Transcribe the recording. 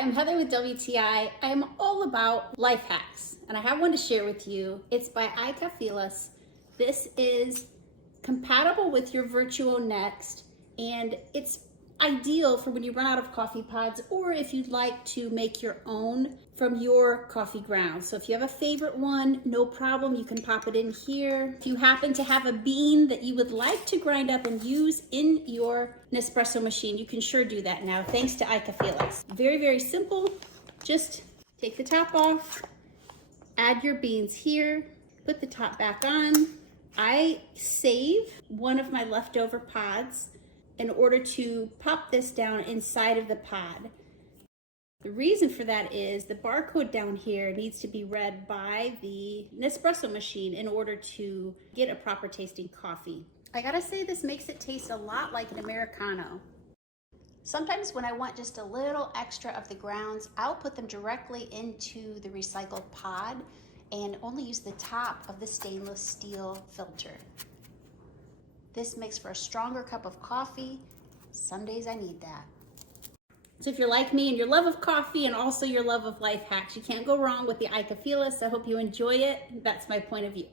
I'm Heather with WTI. I am all about life hacks, and I have one to share with you. It's by Cafilas. This is compatible with your Vertuo Next, and it's ideal for when you run out of coffee pods or if you'd like to make your own from your coffee grounds. So if you have a favorite one, no problem, you can pop it in here. If you happen to have a bean that you would like to grind up and use in your Nespresso machine, you can sure do that now, thanks to Cafilas. Very, very simple. Just take the top off, add your beans here, put the top back on. I save one of my leftover pods in order to pop this down inside of the pod. The reason for that is the barcode down here needs to be read by the Nespresso machine in order to get a proper tasting coffee. I gotta say, this makes it taste a lot like an Americano. Sometimes when I want just a little extra of the grounds, I'll put them directly into the recycled pod and only use the top of the stainless steel filter. This makes for a stronger cup of coffee. Some days I need that. So if you're like me and your love of coffee and also your love of life hacks, you can't go wrong with the Cafilas. I hope you enjoy it. That's my point of view.